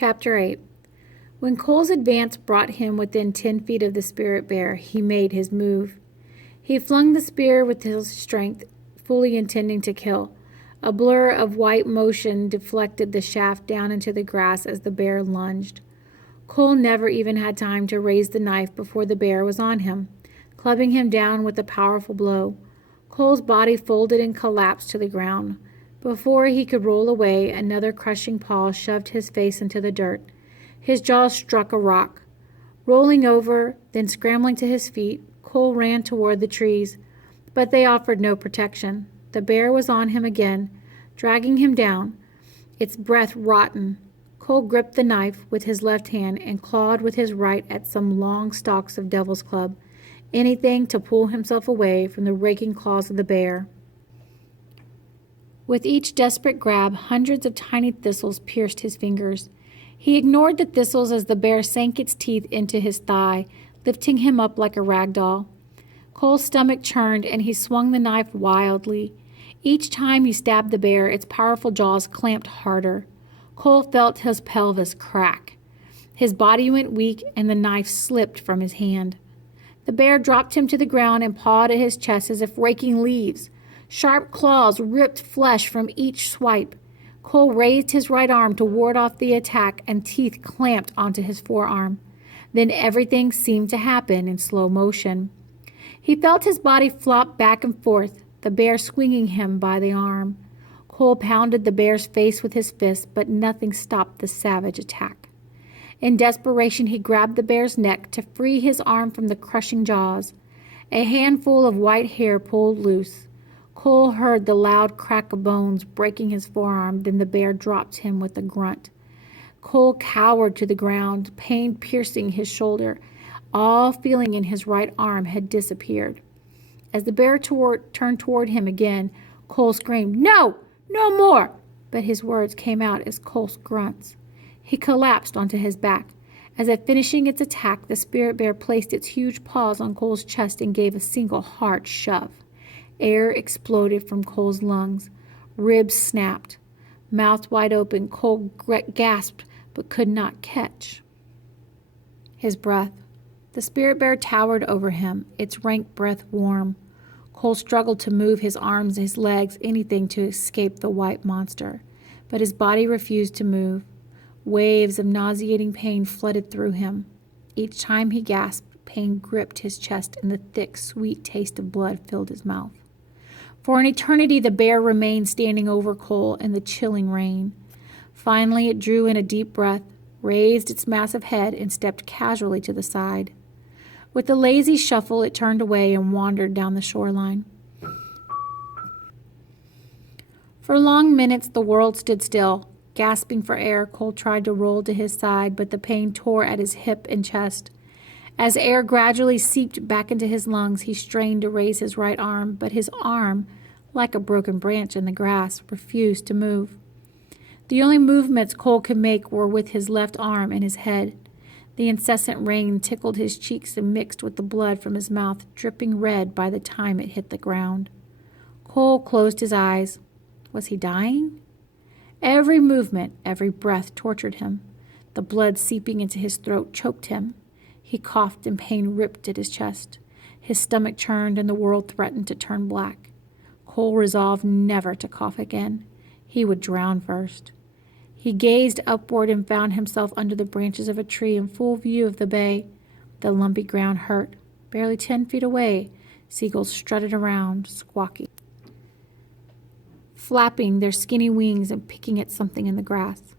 Chapter 8. When Cole's advance brought him within 10 feet of the spirit bear, he made his move. He flung the spear with his strength, fully intending to kill. A blur of white motion deflected the shaft down into the grass as the bear lunged. Cole never even had time to raise the knife before the bear was on him, clubbing him down with a powerful blow. Cole's body folded and collapsed to the ground. Before he could roll away, another crushing paw shoved his face into the dirt. His jaw struck a rock. Rolling over, then scrambling to his feet, Cole ran toward the trees, but they offered no protection. The bear was on him again, dragging him down, its breath rotten. Cole gripped the knife with his left hand and clawed with his right at some long stalks of devil's club, anything to pull himself away from the raking claws of the bear. With each desperate grab, hundreds of tiny thistles pierced his fingers. He ignored the thistles as the bear sank its teeth into his thigh, lifting him up like a rag doll. Cole's stomach churned, and he swung the knife wildly. Each time he stabbed the bear, its powerful jaws clamped harder. Cole felt his pelvis crack. His body went weak, and the knife slipped from his hand. The bear dropped him to the ground and pawed at his chest as if raking leaves. Sharp claws ripped flesh from each swipe. Cole raised his right arm to ward off the attack, and teeth clamped onto his forearm. Then everything seemed to happen in slow motion. He felt his body flop back and forth, the bear swinging him by the arm. Cole pounded the bear's face with his fist, but nothing stopped the savage attack. In desperation, he grabbed the bear's neck to free his arm from the crushing jaws. A handful of white hair pulled loose. Cole heard the loud crack of bones breaking his forearm, then the bear dropped him with a grunt. Cole cowered to the ground, pain piercing his shoulder. All feeling in his right arm had disappeared. As the bear turned toward him again, Cole screamed, "No! No more!" But his words came out as Cole's grunts. He collapsed onto his back. As if finishing its attack, the spirit bear placed its huge paws on Cole's chest and gave a single hard shove. Air exploded from Cole's lungs. Ribs snapped. Mouth wide open, Cole gasped but could not catch his breath. The spirit bear towered over him, its rank breath warm. Cole struggled to move his arms, his legs, anything to escape the white monster. But his body refused to move. Waves of nauseating pain flooded through him. Each time he gasped, pain gripped his chest and the thick, sweet taste of blood filled his mouth. For an eternity, the bear remained standing over Cole in the chilling rain. Finally, it drew in a deep breath, raised its massive head, and stepped casually to the side. With a lazy shuffle, it turned away and wandered down the shoreline. For long minutes, the world stood still. Gasping for air, Cole tried to roll to his side, but the pain tore at his hip and chest. As air gradually seeped back into his lungs, he strained to raise his right arm, but his arm, like a broken branch in the grass, refused to move. The only movements Cole could make were with his left arm and his head. The incessant rain tickled his cheeks and mixed with the blood from his mouth, dripping red by the time it hit the ground. Cole closed his eyes. Was he dying? Every movement, every breath tortured him. The blood seeping into his throat choked him. He coughed and pain ripped at his chest. His stomach churned and the world threatened to turn black. Cole resolved never to cough again. He would drown first. He gazed upward and found himself under the branches of a tree in full view of the bay. The lumpy ground hurt. Barely 10 feet away, seagulls strutted around, squawking, flapping their skinny wings and picking at something in the grass.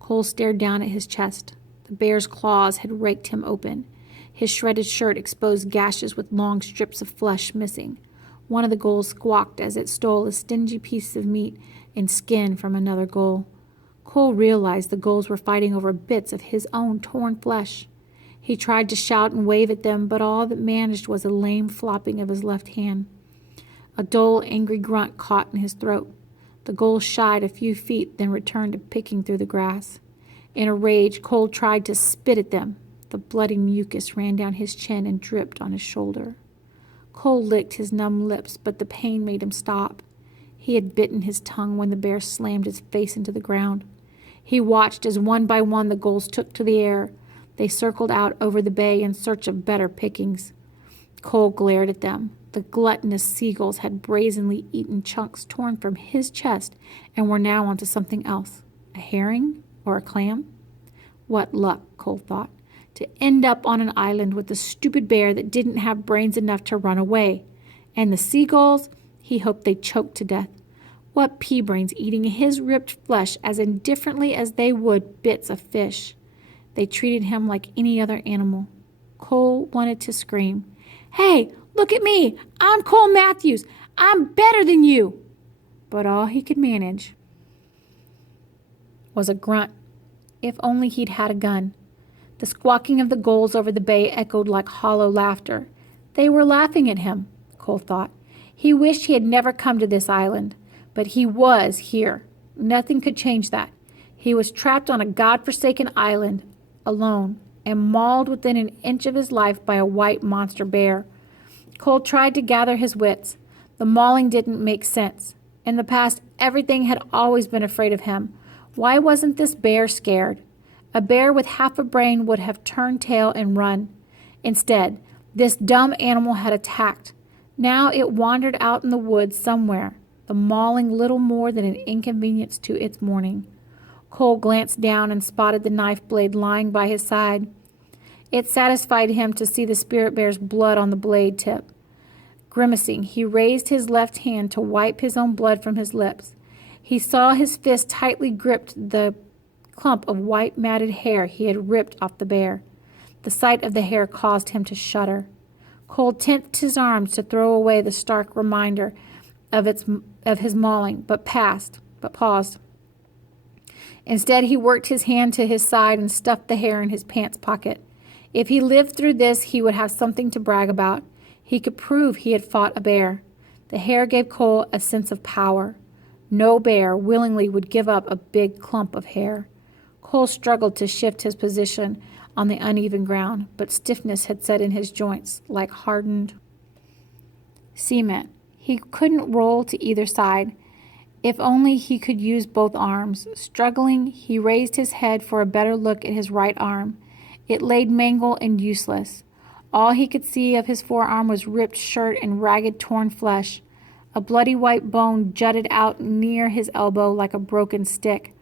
Cole stared down at his chest. The bear's claws had raked him open. His shredded shirt exposed gashes with long strips of flesh missing. One of the gulls squawked as it stole a stingy piece of meat and skin from another gull. Cole realized the gulls were fighting over bits of his own torn flesh. He tried to shout and wave at them, but all that managed was a lame flopping of his left hand. A dull, angry grunt caught in his throat. The gull shied a few feet, then returned to picking through the grass. In a rage, Cole tried to spit at them. The bloody mucus ran down his chin and dripped on his shoulder. Cole licked his numb lips, but the pain made him stop. He had bitten his tongue when the bear slammed his face into the ground. He watched as one by one the gulls took to the air. They circled out over the bay in search of better pickings. Cole glared at them. The gluttonous seagulls had brazenly eaten chunks torn from his chest and were now onto something else. A herring or a clam? What luck, Cole thought, to end up on an island with a stupid bear that didn't have brains enough to run away. And the seagulls, he hoped they'd choke to death. What pea-brains eating his ripped flesh as indifferently as they would bits of fish. They treated him like any other animal. Cole wanted to scream, "Hey, look at me! I'm Cole Matthews! I'm better than you!" But all he could manage was a grunt. If only he'd had a gun. The squawking of the gulls over the bay echoed like hollow laughter. They were laughing at him, Cole thought. He wished he had never come to this island. But he was here. Nothing could change that. He was trapped on a God-forsaken island, alone, and mauled within an inch of his life by a white monster bear. Cole tried to gather his wits. The mauling didn't make sense. In the past, everything had always been afraid of him. Why wasn't this bear scared? A bear with half a brain would have turned tail and run. Instead, this dumb animal had attacked. Now it wandered out in the woods somewhere, the mauling little more than an inconvenience to its mourning. Cole glanced down and spotted the knife blade lying by his side. It satisfied him to see the spirit bear's blood on the blade tip. Grimacing, he raised his left hand to wipe his own blood from his lips. He saw his fist tightly gripped the clump of white matted hair he had ripped off the bear. The sight of the hair caused him to shudder. Cole tensed his arms to throw away the stark reminder of his mauling, but paused. Instead, he worked his hand to his side and stuffed the hair in his pants pocket. If he lived through this, he would have something to brag about. He could prove he had fought a bear. The hair gave Cole a sense of power. No bear willingly would give up a big clump of hair. Cole struggled to shift his position on the uneven ground, but stiffness had set in his joints like hardened cement. He couldn't roll to either side. If only he could use both arms. Struggling, he raised his head for a better look at his right arm. It lay mangled and useless. All he could see of his forearm was ripped shirt and ragged, torn flesh. A bloody white bone jutted out near his elbow like a broken stick.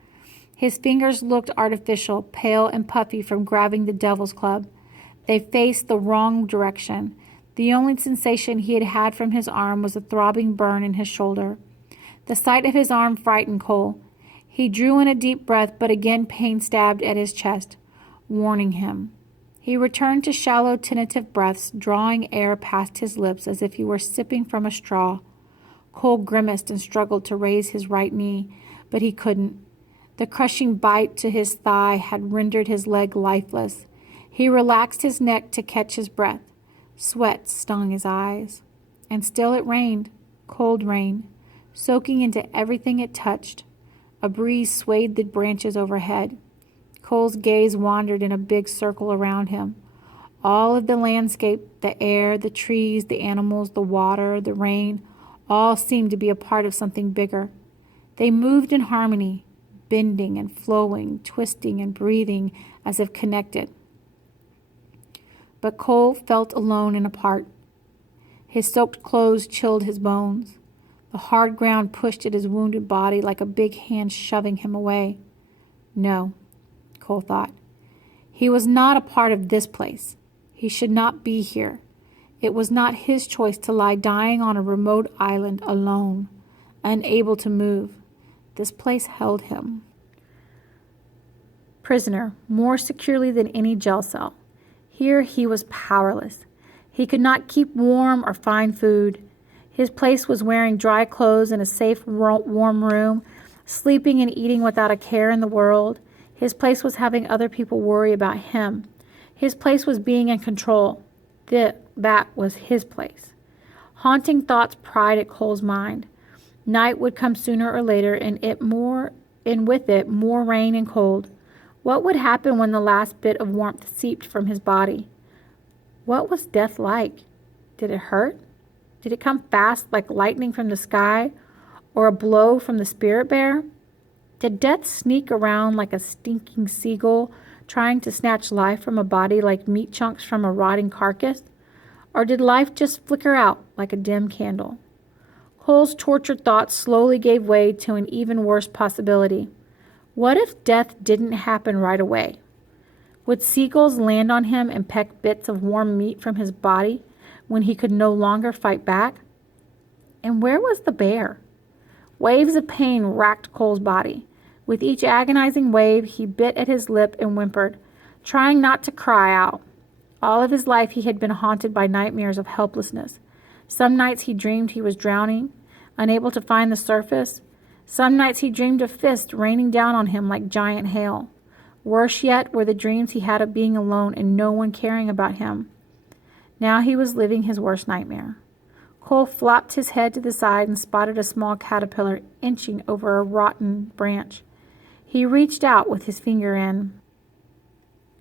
His fingers looked artificial, pale and puffy from grabbing the devil's club. They faced the wrong direction. The only sensation he had had from his arm was a throbbing burn in his shoulder. The sight of his arm frightened Cole. He drew in a deep breath, but again pain stabbed at his chest, warning him. He returned to shallow, tentative breaths, drawing air past his lips as if he were sipping from a straw. Cole grimaced and struggled to raise his right knee, but he couldn't. The crushing bite to his thigh had rendered his leg lifeless. He relaxed his neck to catch his breath. Sweat stung his eyes. And still it rained, cold rain, soaking into everything it touched. A breeze swayed the branches overhead. Cole's gaze wandered in a big circle around him. All of the landscape, the air, the trees, the animals, the water, the rain, all seemed to be a part of something bigger. They moved in harmony, bending and flowing, twisting and breathing as if connected. But Cole felt alone and apart. His soaked clothes chilled his bones. The hard ground pushed at his wounded body like a big hand shoving him away. No, Cole thought. He was not a part of this place. He should not be here. It was not his choice to lie dying on a remote island alone, unable to move. This place held him. Prisoner, more securely than any jail cell. Here he was powerless. He could not keep warm or find food. His place was wearing dry clothes in a safe, warm room, sleeping and eating without a care in the world. His place was having other people worry about him. His place was being in control. That was his place. Haunting thoughts pried at Cole's mind. Night would come sooner or later, and with it more rain and cold. What would happen when the last bit of warmth seeped from his body? What was death like? Did it hurt? Did it come fast like lightning from the sky, or a blow from the spirit bear? Did death sneak around like a stinking seagull, trying to snatch life from a body like meat chunks from a rotting carcass? Or did life just flicker out like a dim candle? Cole's tortured thoughts slowly gave way to an even worse possibility. What if death didn't happen right away? Would seagulls land on him and peck bits of warm meat from his body when he could no longer fight back? And where was the bear? Waves of pain racked Cole's body. With each agonizing wave, he bit at his lip and whimpered, trying not to cry out. All of his life he had been haunted by nightmares of helplessness. Some nights he dreamed he was drowning, unable to find the surface. Some nights he dreamed of fists raining down on him like giant hail. Worse yet were the dreams he had of being alone and no one caring about him. Now he was living his worst nightmare. Cole flopped his head to the side and spotted a small caterpillar inching over a rotten branch. He reached out with his finger and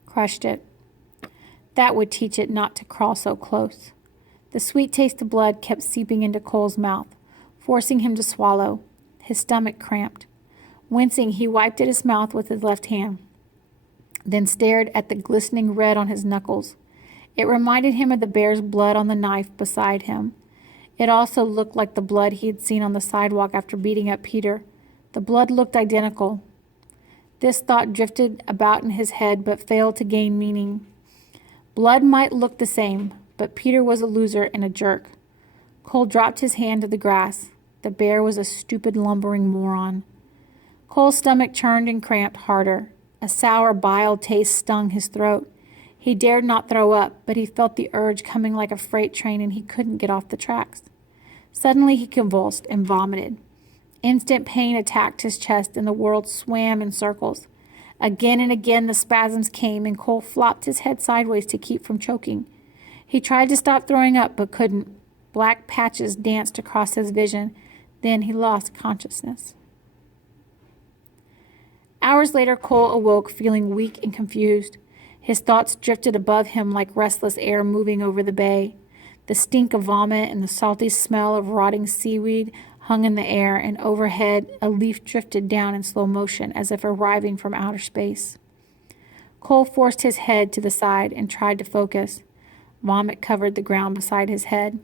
crushed it. That would teach it not to crawl so close. The sweet taste of blood kept seeping into Cole's mouth, forcing him to swallow. His stomach cramped. Wincing, he wiped at his mouth with his left hand, then stared at the glistening red on his knuckles. It reminded him of the bear's blood on the knife beside him. It also looked like the blood he had seen on the sidewalk after beating up Peter. The blood looked identical. This thought drifted about in his head but failed to gain meaning. Blood might look the same, but Peter was a loser and a jerk. Cole dropped his hand to the grass. The bear was a stupid, lumbering moron. Cole's stomach churned and cramped harder. A sour bile taste stung his throat. He dared not throw up, but he felt the urge coming like a freight train and he couldn't get off the tracks. Suddenly he convulsed and vomited. Instant pain attacked his chest and the world swam in circles. Again and again the spasms came and Cole flopped his head sideways to keep from choking. He tried to stop throwing up but couldn't. Black patches danced across his vision. Then he lost consciousness. Hours later, Cole awoke feeling weak and confused. His thoughts drifted above him like restless air moving over the bay. The stink of vomit and the salty smell of rotting seaweed hung in the air, and overhead a leaf drifted down in slow motion as if arriving from outer space. Cole forced his head to the side and tried to focus. Vomit covered the ground beside his head.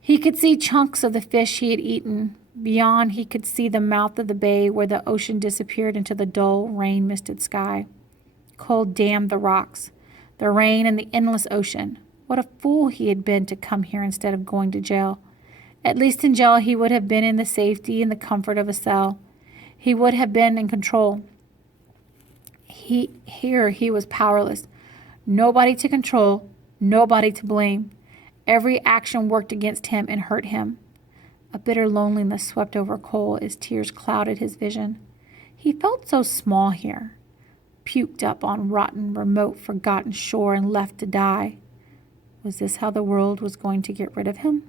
He could see chunks of the fish he had eaten. Beyond, he could see the mouth of the bay where the ocean disappeared into the dull, rain-misted sky. Cole damned the rocks, the rain, and the endless ocean. What a fool he had been to come here instead of going to jail. At least in jail he would have been in the safety and the comfort of a cell. He would have been in control. Here he was powerless. Nobody to control, nobody to blame. Every action worked against him and hurt him. A bitter loneliness swept over Cole as tears clouded his vision. He felt so small here, puked up on rotten, remote, forgotten shore and left to die. Was this how the world was going to get rid of him?